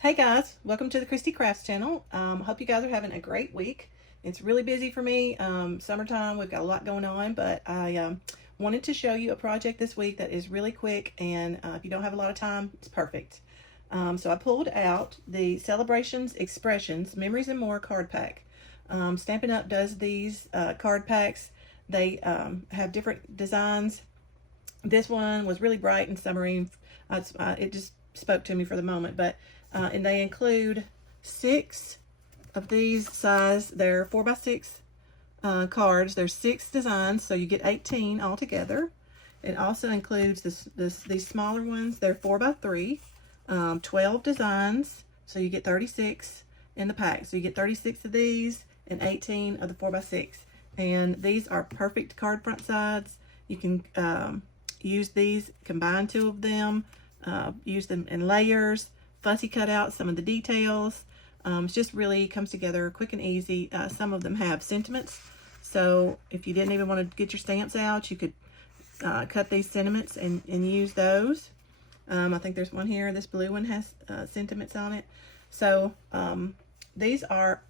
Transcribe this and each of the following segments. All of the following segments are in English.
Hey guys, welcome to the Christy Crafts channel. Hope you guys are having a great week. It's really busy for me. Summertime, we've got a lot going on, but I wanted to show you a project this week that is really quick, and if you don't have a lot of time, it's perfect. So I pulled out the Celebrations Expressions Memories and More card pack. Stampin' Up does these card packs. They have different designs. This one was really bright and summery. It just spoke to me for the moment, but and they include 6 of these size. They're 4x6 cards. There's 6 designs, so you get 18 altogether. It also includes these smaller ones. They're 4x3, 12 designs, so you get 36 in the pack. So you get 36 of these and 18 of the 4x6. And these are perfect card front sides. You can use these, combine 2 of them, use them in layers, fussy cut out some of the details. It just really comes together quick and easy. Some of them have sentiments, so if you didn't even want to get your stamps out, you could cut these sentiments and use those. I think there's one here. This blue one has sentiments on it. So these are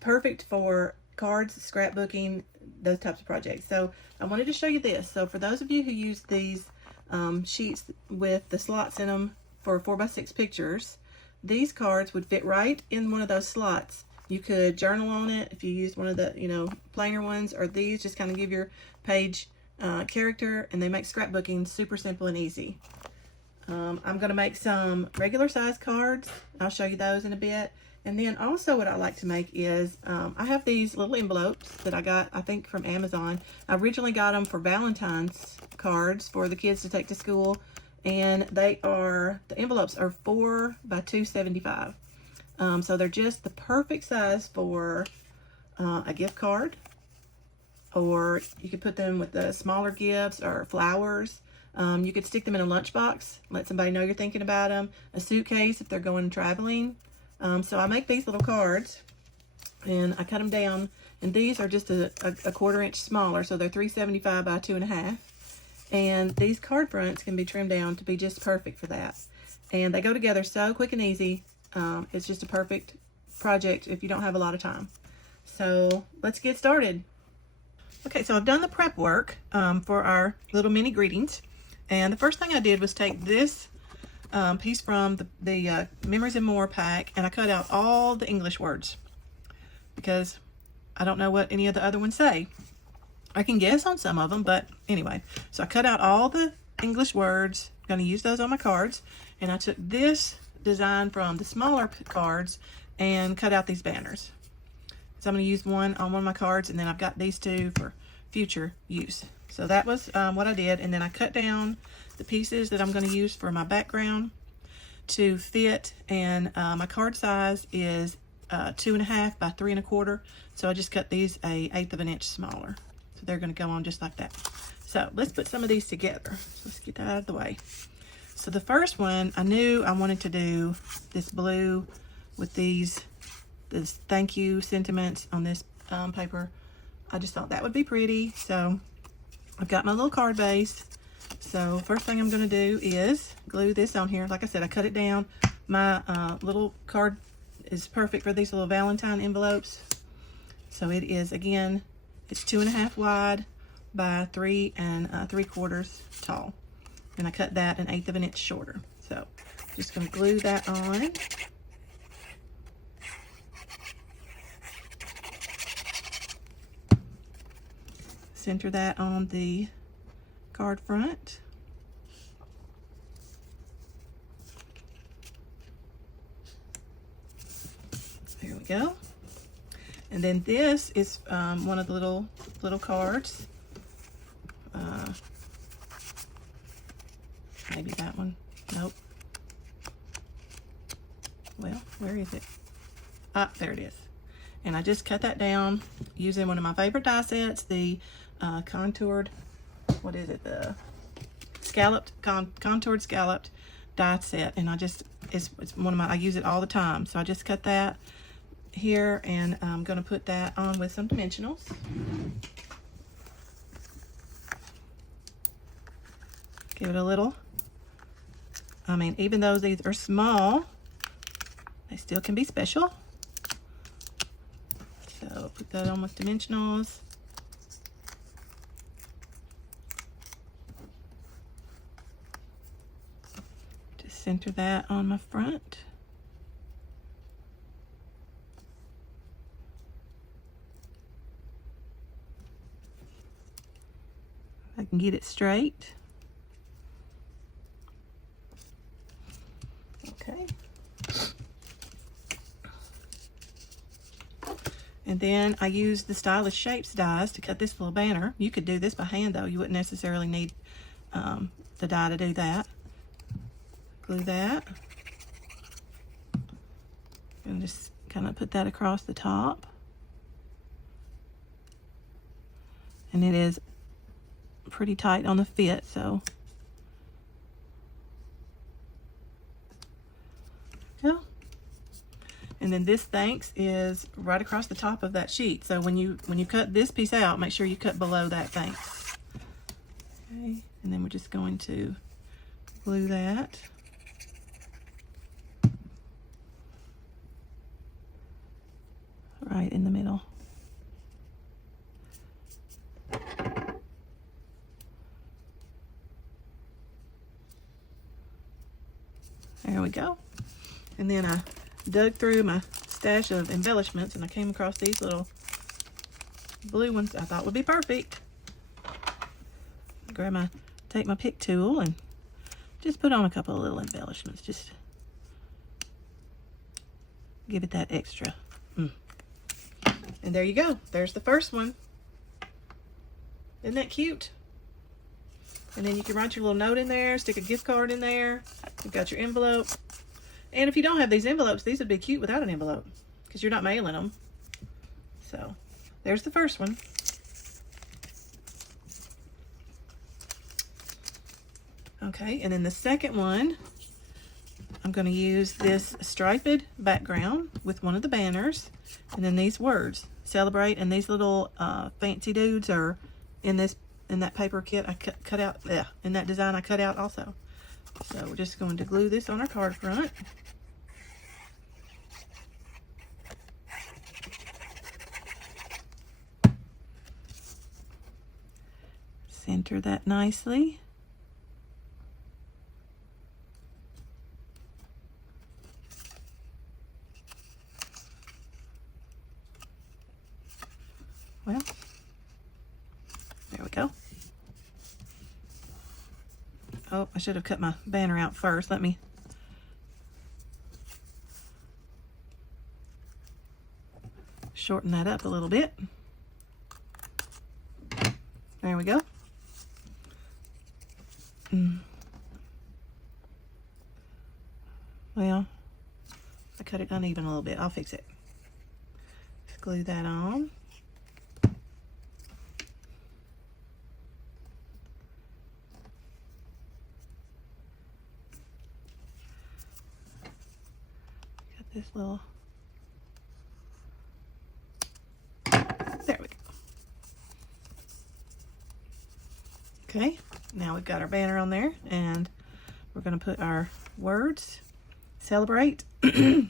perfect for cards, scrapbooking, those types of projects. So I wanted to show you this. So for those of you who use these sheets with the slots in them for 4x6 pictures, these cards would fit right in one of those slots. You could journal on it if you used one of the plainer ones, or these just kind of give your page character, and they make scrapbooking super simple and easy. I'm going to make some regular size cards. I'll show you those in a bit. And then also what I like to make is, I have these little envelopes that I got, I think, from Amazon. I originally got them for Valentine's cards for the kids to take to school. And the envelopes are 4 by 275. So they're just the perfect size for a gift card. Or you could put them with the smaller gifts or flowers. You could stick them in a lunchbox, let somebody know you're thinking about them. A suitcase if they're going traveling. So I make these little cards and I cut them down, and these are just a 1/4 inch smaller, so they're 375 by 2.5. And these card fronts can be trimmed down to be just perfect for that. And they go together so quick and easy. It's just a perfect project if you don't have a lot of time. So let's get started. Okay, so I've done the prep work for our little mini greetings. And the first thing I did was take this piece from the Memories and More pack, and I cut out all the English words because I don't know what any of the other ones say. I can guess on some of them, but anyway. So I cut out all the English words. I'm going to use those on my cards. And I took this design from the smaller cards and cut out these banners. So I'm going to use one on one of my cards, and then I've got these 2 for future use. So that was what I did. And then I cut down the pieces that I'm going to use for my background to fit. And my card size is 2.5 by 3.25. So I just cut these 1/8 of an inch smaller. So they're going to go on just like that. So let's put some of these together. So let's get that out of the way. So the first one, I knew I wanted to do this blue with this thank you sentiments on this paper. I just thought that would be pretty. So I've got my little card base. So first thing I'm going to do is glue this on here. Like I said, I cut it down. My little card is perfect for these little Valentine envelopes. So it is, again, it's 2.5 wide by 3 3/4 tall. And I cut that 1/8 of an inch shorter. So just going to glue that on. Center that on the card front. There we go. And then this is one of the little cards. Maybe that one. Nope. Well, where is it? Ah, there it is. And I just cut that down using one of my favorite die sets, the contoured, what is it? The contoured scalloped die set. And it's one of my, I use it all the time. So I just cut that here, and I'm going to put that on with some dimensionals. Give it a little, even though these are small, They still can be special. So put that on with dimensionals. Just center that on my front. I can get it straight. Okay. And then I used the Stylish Shapes dies to cut this little banner. You could do this by hand though. You wouldn't necessarily need the die to do that. Glue that. And just kind of put that across the top. And it is pretty tight on the fit, so yeah. And then this thanks is right across the top of that sheet. So when you cut this piece out, make sure you cut below that thanks. Okay, and then we're just going to glue that. Right in the middle. There we go. And then I dug through my stash of embellishments and I came across these little blue ones I thought would be perfect. Take my pick tool and just put on a couple of little embellishments. Just give it that extra. And there you go. There's the first one. Isn't that cute? And then you can write your little note in there, stick a gift card in there. You've got your envelope. And if you don't have these envelopes, these would be cute without an envelope because you're not mailing them. So there's the first one. Okay, and then the second one, I'm going to use this striped background with one of the banners. And then these words, celebrate, and these little fancy dudes are in that paper kit I cut out, in that design I cut out also. So we're just going to glue this on our card front. Center that nicely. Well, there we go. Oh, I should have cut my banner out first. Let me shorten that up a little bit. There we go. Well, I cut it uneven a little bit. I'll fix it. Just glue that on. This little, there we go. Okay, now we've got our banner on there, and we're going to put our words, celebrate. I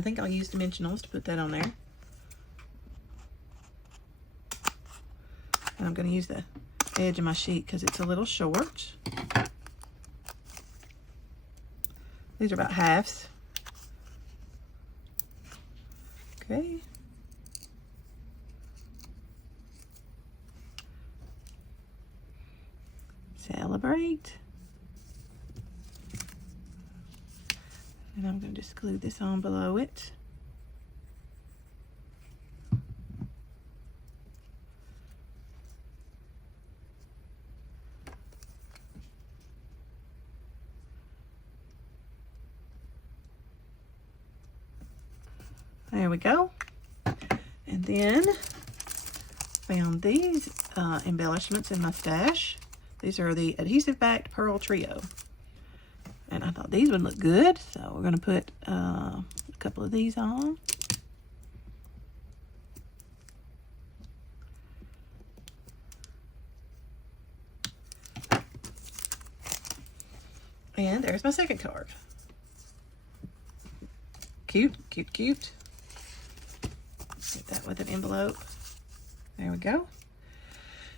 think I'll use dimensionals to put that on there. And I'm going to use the edge of my sheet because it's a little short. These are about halves. Okay. Celebrate. And I'm going to just glue this on below it. There we go. And then found these embellishments in my stash. These are the adhesive backed pearl trio. And I thought these would look good, so we're going to put a couple of these on. And there's my second card. Cute, cute, cute. Get that with an envelope. There we go.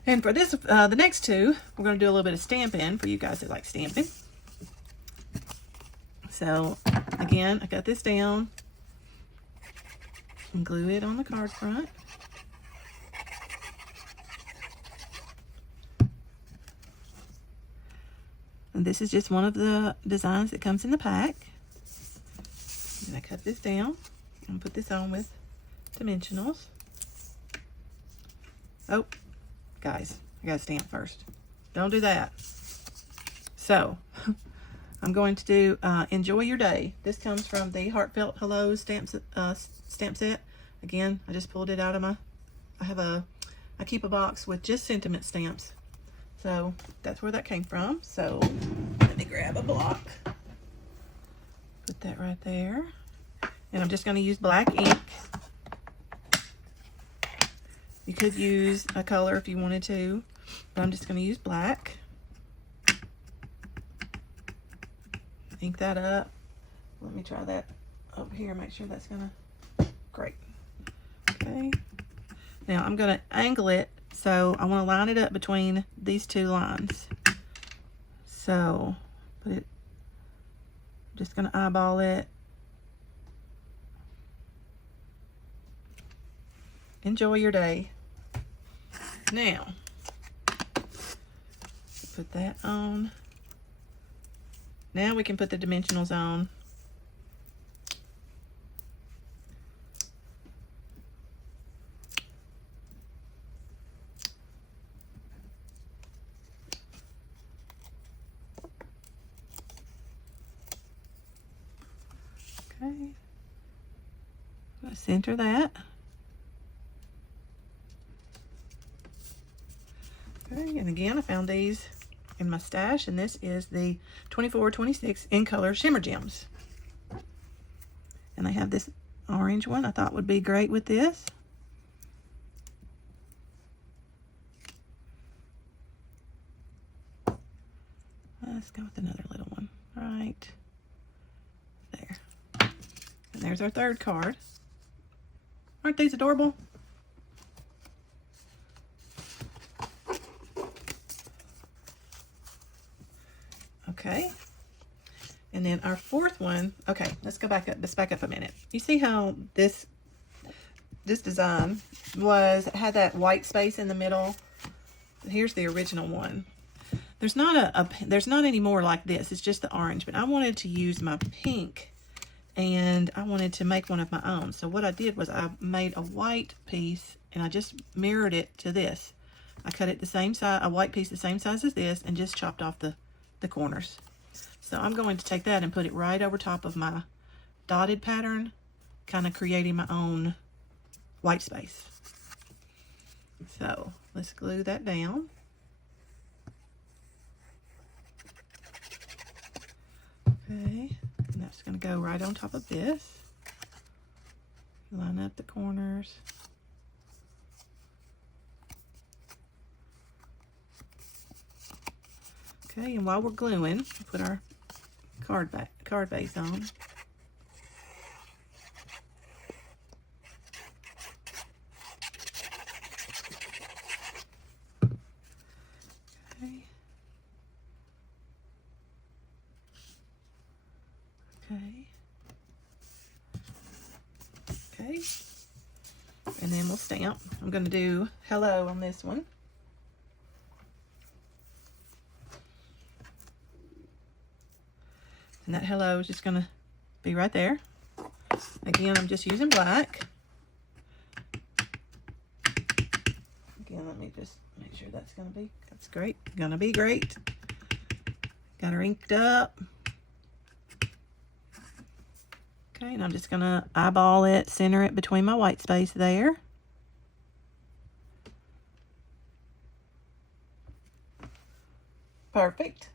And for this, the next two, we're going to do a little bit of stamping for you guys that like stamping. So, again, I got this down and glue it on the card front. And this is just one of the designs that comes in the pack. And I cut this down and put this on with dimensionals. Oh, guys, I gotta stamp first. Don't do that. So, I'm going to do Enjoy Your Day. This comes from the Heartfelt Hello stamp set. Again, I just pulled it out of my, I keep a box with just sentiment stamps. So that's where that came from. So let me grab a block. Put that right there. And I'm just going to use black ink. You could use a color if you wanted to, but I'm just going to use black. Ink that up. Let me try that over here. Make sure that's going to, great. Okay. Now I'm going to angle it. So I want to line it up between these two lines. So put it, just going to eyeball it. Enjoy your day. Now, put that on. Now we can put the dimensionals on. Okay. Center that. Okay, and again, I found these in my stash, and this is the 24-26 in color shimmer gems. And they have this orange one I thought would be great with this. Let's go with another little one right there. And there's our third card. Aren't these adorable? Okay. And then our fourth one, okay, let's go back up. Let's back up a minute. You see how this design had that white space in the middle? Here's the original one. There's not any more like this. It's just the orange, but I wanted to use my pink and I wanted to make one of my own. So what I did was I made a white piece and I just mirrored it to this. I cut it the same size, a white piece the same size as this, and just chopped off the corners. So I'm going to take that and put it right over top of my dotted pattern, kind of creating my own white space. So let's glue that down. Okay, and that's going to go right on top of this. Line up the corners. Okay, and while we're gluing, we'll put our card base on. Okay. Okay. Okay. And then we'll stamp. I'm going to do hello on this one. And that hello is just going to be right there. Again, I'm just using black. Again, let me just make sure that's great. Going to be great. Got her inked up. Okay, and I'm just going to eyeball it, center it between my white space there. Perfect.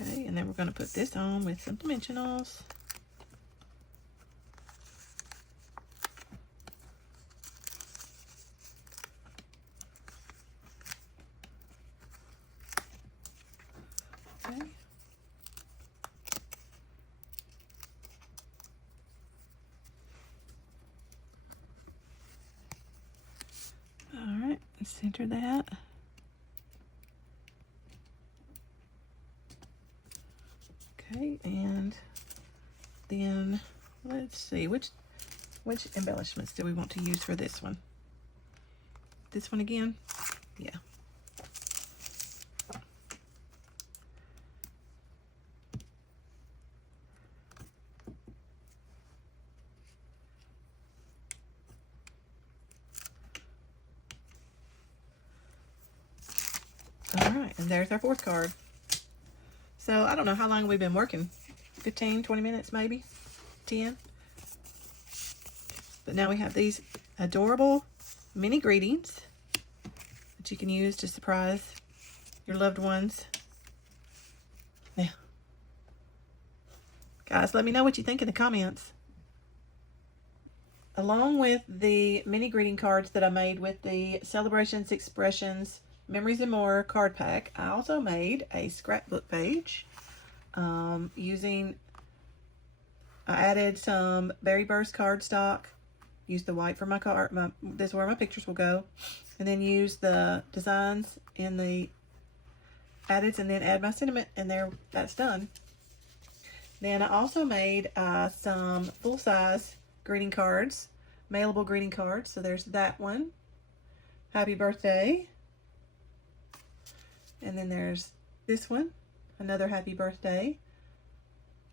Okay, and then we're going to put this on with some dimensionals. Okay. center that. Okay, and then let's see, which embellishments do we want to use for this one? This one again? Yeah. All right, and there's our fourth card. So I don't know how long we've been working. 15, 20 minutes maybe? 10? But now we have these adorable mini greetings that you can use to surprise your loved ones. Now, guys, let me know what you think in the comments. Along with the mini greeting cards that I made with the Celebrations, Expressions, Memories and More card pack, I also made a scrapbook page I added some Berry Burst cardstock, used the white for my card, this is where my pictures will go, and then use the designs in the addeds and then add my sentiment, and there, that's done. Then I also made some full-size greeting cards, mailable greeting cards. So there's that one, happy birthday. And then there's this one, another happy birthday.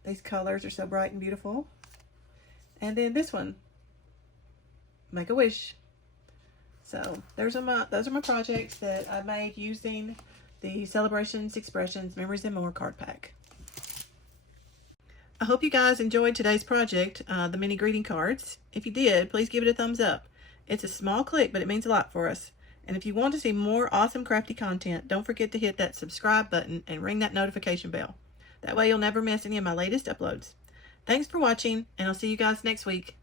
These colors are so bright and beautiful. And then this one, make a wish. So those are my projects that I made using the Celebrations, Expressions, Memories and More card pack. I hope you guys enjoyed today's project, the mini greeting cards. If you did, please give it a thumbs up. It's a small click, but it means a lot for us. And if you want to see more awesome crafty content, don't forget to hit that subscribe button and ring that notification bell. That way you'll never miss any of my latest uploads. Thanks for watching, and I'll see you guys next week.